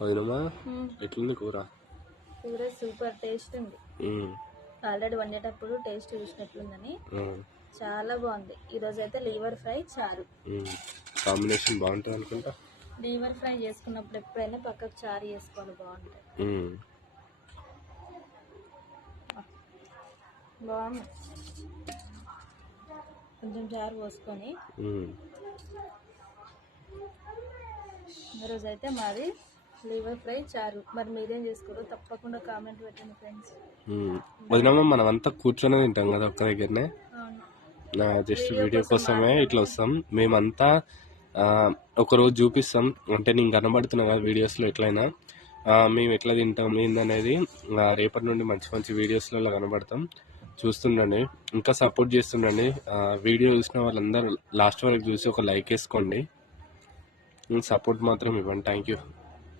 వదినమా ఎట్లుంది కూర? కూర సూపర్ టేస్ట్ ఉంది. ఆల్రెడీ వండేటప్పుడు టేస్ట్ చూసినట్లుందని చాలా బాగుంది. ఈరోజు అయితే లివర్ ఫ్రై చారు కాంబినేషన్ బాగుంటుంది అనుకుంటా. లివర్ ఫ్రై చేసుకున్నప్పుడు ఎప్పుడైనా పక్కకు చారు చేసుకోవాలి, బాగుంటుంది. బాగుంది. కొంచెం చారు పోసుకొని ఈరోజు అయితే మాది లివర్ ఫ్రై చారు. మరి మీరేం చేసుకోరు తప్పకుండా కామెంట్ పెట్టండి ఫ్రెండ్స్. వదినమ్మ మనం అంతా కూర్చొని తింటాం కదా ఒక్క దగ్గరనే. జస్ట్ వీడియో కోసమే ఇట్లా వస్తాం మేమంతా. ఒకరోజు చూపిస్తాం, అంటే నేను కనబడుతున్నా కదా వీడియోస్లో ఎట్లయినా మేము ఎట్లా తింటాం ఏందనేది రేపటి నుండి మంచి మంచి వీడియోస్లలో కనబడతాం. చూస్తుండండి, ఇంకా సపోర్ట్ చేస్తుండండి. వీడియో చూసిన వాళ్ళందరూ లాస్ట్ వరకు చూసి ఒక లైక్ వేసుకోండి. సపోర్ట్ మాత్రం ఇవ్వండి. Thank you.